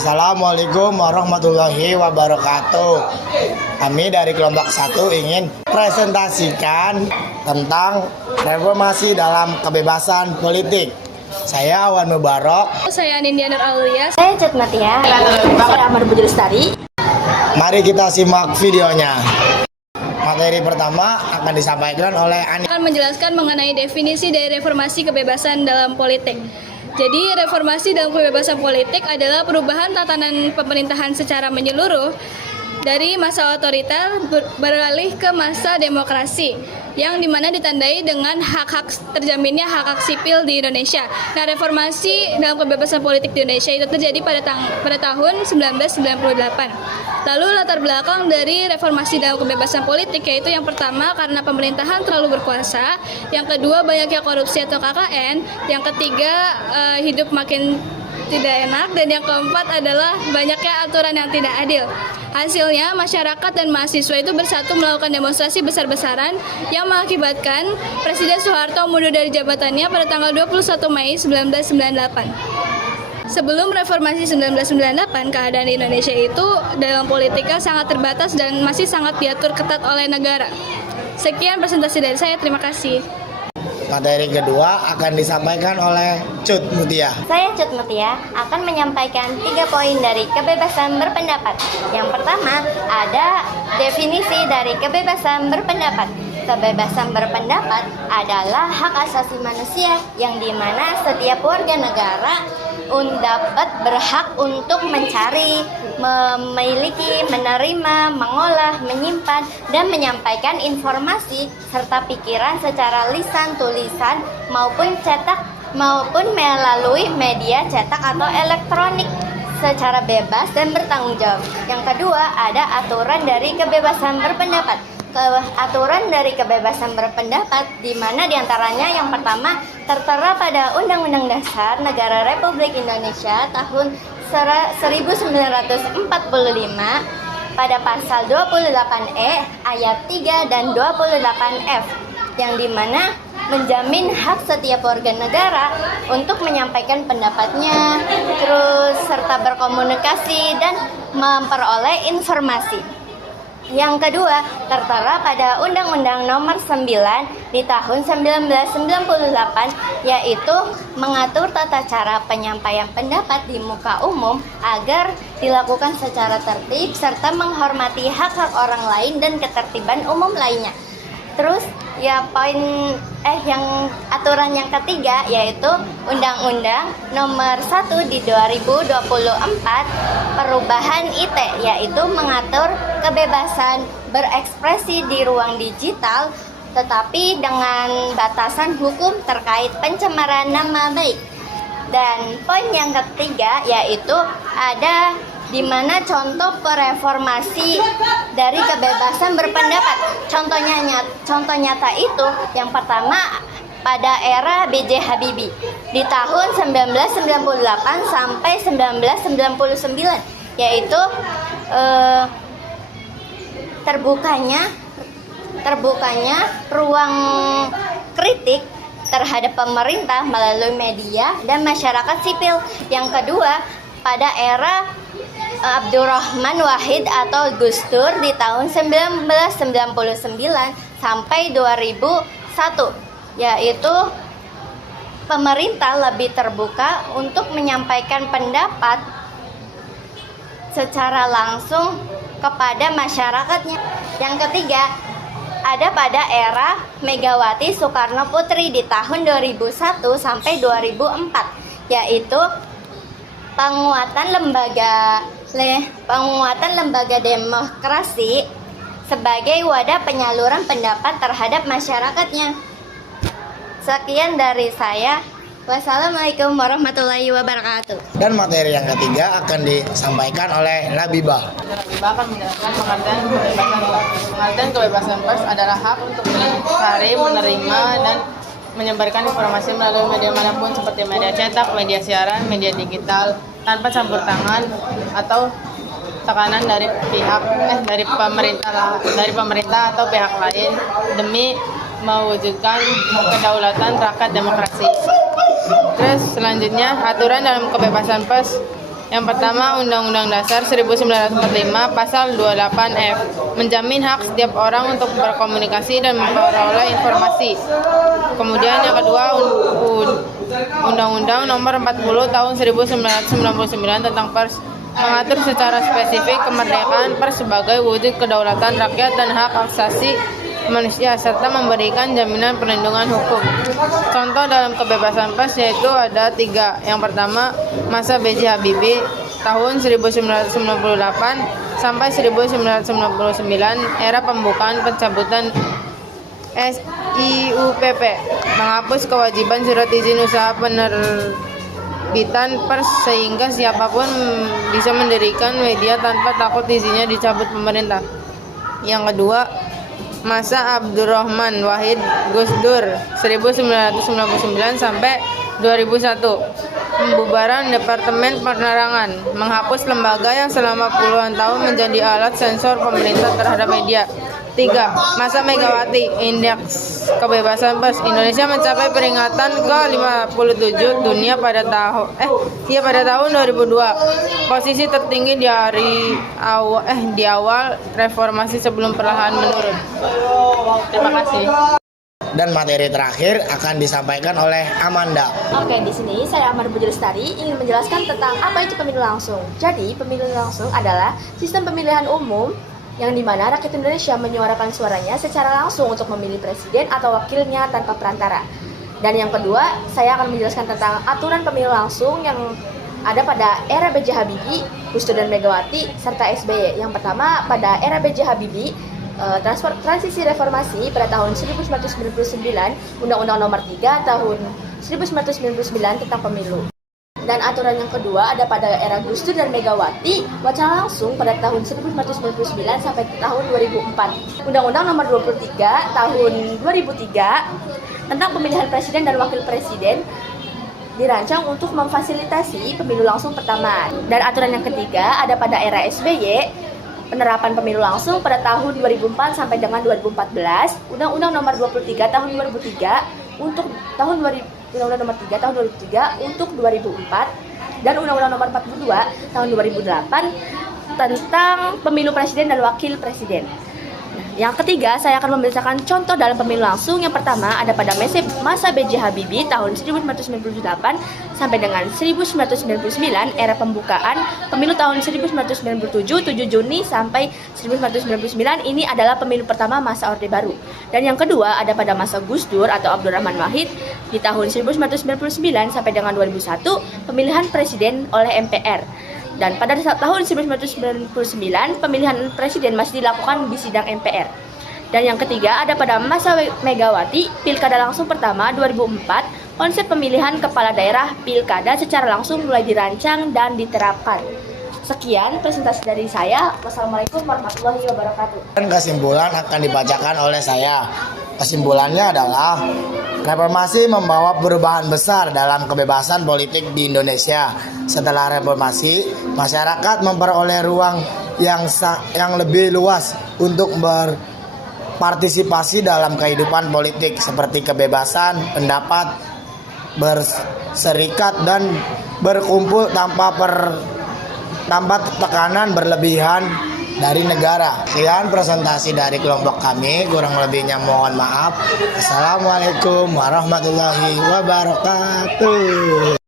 Assalamualaikum warahmatullahi wabarakatuh. Kami dari kelompok 1 ingin presentasikan tentang reformasi dalam kebebasan politik. Saya Awan Mubarok. Saya Nindya Nur Aulia. Saya Cut Matia. Saya Ahmad Budi Lestari. Mari kita simak videonya. Materi pertama akan disampaikan oleh Ani. Akan menjelaskan mengenai definisi dari reformasi kebebasan dalam politik. Jadi, reformasi dalam kebebasan politik adalah perubahan tatanan pemerintahan secara menyeluruh dari masa otoriter beralih ke masa demokrasi yang dimana ditandai dengan hak-hak terjaminnya hak-hak sipil di Indonesia. Nah, reformasi dalam kebebasan politik di Indonesia itu terjadi pada tahun 1998. Lalu latar belakang dari reformasi dalam kebebasan politik yaitu yang pertama karena pemerintahan terlalu berkuasa, yang kedua banyaknya korupsi atau KKN, yang ketiga hidup makin tidak enak, dan yang keempat adalah banyaknya aturan yang tidak adil. Hasilnya, masyarakat dan mahasiswa itu bersatu melakukan demonstrasi besar-besaran yang mengakibatkan Presiden Soeharto mundur dari jabatannya pada tanggal 21 Mei 1998. Sebelum reformasi 1998, keadaan di Indonesia itu dalam politika sangat terbatas dan masih sangat diatur ketat oleh negara. Sekian presentasi dari saya, terima kasih. Materi kedua akan disampaikan oleh Cut Mutia. Saya Cut Mutia akan menyampaikan 3 poin dari kebebasan berpendapat. Yang pertama, ada definisi dari kebebasan berpendapat. Kebebasan berpendapat adalah hak asasi manusia yang dimana setiap warga negara dapat berhak untuk mencari, memiliki, menerima, mengolah, menyimpan, dan menyampaikan informasi serta pikiran secara lisan, tulisan, maupun cetak, maupun melalui media cetak atau elektronik secara bebas dan bertanggung jawab. Yang kedua, ada aturan dari kebebasan berpendapat. Aturan dari kebebasan berpendapat di mana diantaranya yang pertama tertera pada Undang-Undang Dasar Negara Republik Indonesia tahun 1945 pada pasal 28E ayat 3 dan 28F yang dimana menjamin hak setiap warga negara untuk menyampaikan pendapatnya, terus serta berkomunikasi dan memperoleh informasi. Yang kedua, tertera pada Undang-Undang Nomor 9 di tahun 1998, yaitu mengatur tata cara penyampaian pendapat di muka umum agar dilakukan secara tertib serta menghormati hak-hak orang lain dan ketertiban umum lainnya. Terus ya yang aturan yang ketiga yaitu Undang-Undang Nomor 1 di 2024 perubahan IT, yaitu mengatur kebebasan berekspresi di ruang digital tetapi dengan batasan hukum terkait pencemaran nama baik. Dan poin yang ketiga yaitu ada di mana contoh reformasi dari kebebasan berpendapat. Contoh nyata itu yang pertama pada era B.J. Habibie di tahun 1998 sampai 1999, yaitu terbukanya ruang kritik terhadap pemerintah melalui media dan masyarakat sipil. Yang kedua, pada era Abdurrahman Wahid atau Gus Dur di tahun 1999 sampai 2001, yaitu pemerintah lebih terbuka untuk menyampaikan pendapat secara langsung kepada masyarakatnya. Yang ketiga, ada pada era Megawati Soekarno Putri di tahun 2001 sampai 2004, yaitu penguatan lembaga demokrasi sebagai wadah penyaluran pendapat terhadap masyarakatnya. Sekian dari saya. Wassalamualaikum warahmatullahi wabarakatuh. Dan materi yang ketiga akan disampaikan oleh Labibah. Labibah akan menjelaskan pengertian kebebasan pers adalah hak untuk mencari, menerima, dan menyebarkan informasi melalui media manapun seperti media cetak, media siaran, media digital tanpa campur tangan atau tekanan dari pemerintah atau pihak lain demi mewujudkan kedaulatan rakyat demokrasi. Terus selanjutnya aturan dalam kebebasan pers Yang pertama, Undang-Undang Dasar 1945 Pasal 28F menjamin hak setiap orang untuk berkomunikasi dan memperoleh informasi. Kemudian yang kedua, Undang-Undang Nomor 40 Tahun 1999 tentang Pers mengatur secara spesifik kemerdekaan pers sebagai wujud kedaulatan rakyat dan hak asasi manusia serta memberikan jaminan perlindungan hukum. Contoh dalam kebebasan pers yaitu ada 3. Yang pertama, masa B.J. Habibie tahun 1998 sampai 1999, era pembukaan pencabutan SIUPP, menghapus kewajiban surat izin usaha penerbitan pers sehingga siapapun bisa mendirikan media tanpa takut izinnya dicabut pemerintah. Yang kedua, masa Abdurrahman Wahid Gus Dur 1999 sampai 2001, pembubaran Departemen Penerangan, menghapus lembaga yang selama puluhan tahun menjadi alat sensor pemerintah terhadap media. 3. Masa Megawati, Indeks Kebebasan Pers. Indonesia mencapai peringatan ke-57 dunia pada tahun 2002. Posisi tertinggi di awal reformasi sebelum perlahan menurun. Terima kasih. Dan materi terakhir akan disampaikan oleh Amanda. Oke, di sini saya Amar Budi Lestari ingin menjelaskan tentang apa itu pemilu langsung. Jadi, pemilu langsung adalah sistem pemilihan umum yang dimana rakyat Indonesia menyuarakan suaranya secara langsung untuk memilih presiden atau wakilnya tanpa perantara. Dan yang kedua, saya akan menjelaskan tentang aturan pemilu langsung yang ada pada era B.J. Habibie, Gus Dur dan Megawati, serta SBY. Yang pertama, pada era B.J. Habibie, transisi reformasi pada tahun 1999, Undang-Undang Nomor 3 tahun 1999 tentang pemilu. Dan aturan yang kedua ada pada era Gus Dur dan Megawati, wacana langsung pada tahun 1999 sampai tahun 2004. Undang-Undang Nomor 23 tahun 2003 tentang pemilihan presiden dan wakil presiden dirancang untuk memfasilitasi pemilu langsung pertama. Dan aturan yang ketiga ada pada era SBY, penerapan pemilu langsung pada tahun 2004 sampai dengan 2014, Undang-Undang Nomor 23 tahun 2003 untuk tahun 2000, Undang-Undang Nomor 3 tahun 2003 untuk 2004, dan Undang-Undang Nomor 42 tahun 2008 tentang pemilu presiden dan wakil presiden. Yang ketiga, saya akan membacakan contoh dalam pemilu langsung. Yang pertama ada pada masa B.J. Habibie tahun 1998 sampai dengan 1999, era pembukaan pemilu tahun 1997, 7 Juni sampai 1999, ini adalah pemilu pertama masa Orde Baru. Dan yang kedua ada pada masa Gus Dur atau Abdurrahman Wahid di tahun 1999 sampai dengan 2001, pemilihan presiden oleh MPR. Dan pada tahun 1999, pemilihan presiden masih dilakukan di sidang MPR. Dan yang ketiga ada pada masa Megawati, pilkada langsung pertama 2004, konsep pemilihan kepala daerah pilkada secara langsung mulai dirancang dan diterapkan. Sekian presentasi dari saya. Wassalamualaikum warahmatullahi wabarakatuh. Dan kesimpulan akan dibacakan oleh saya. Kesimpulannya adalah reformasi membawa perubahan besar dalam kebebasan politik di Indonesia. Setelah reformasi, masyarakat memperoleh ruang yang lebih luas untuk berpartisipasi dalam kehidupan politik seperti kebebasan pendapat, berserikat dan berkumpul tanpa tekanan berlebihan dari negara. Sekian presentasi dari kelompok kami, kurang lebihnya mohon maaf. Assalamualaikum warahmatullahi wabarakatuh.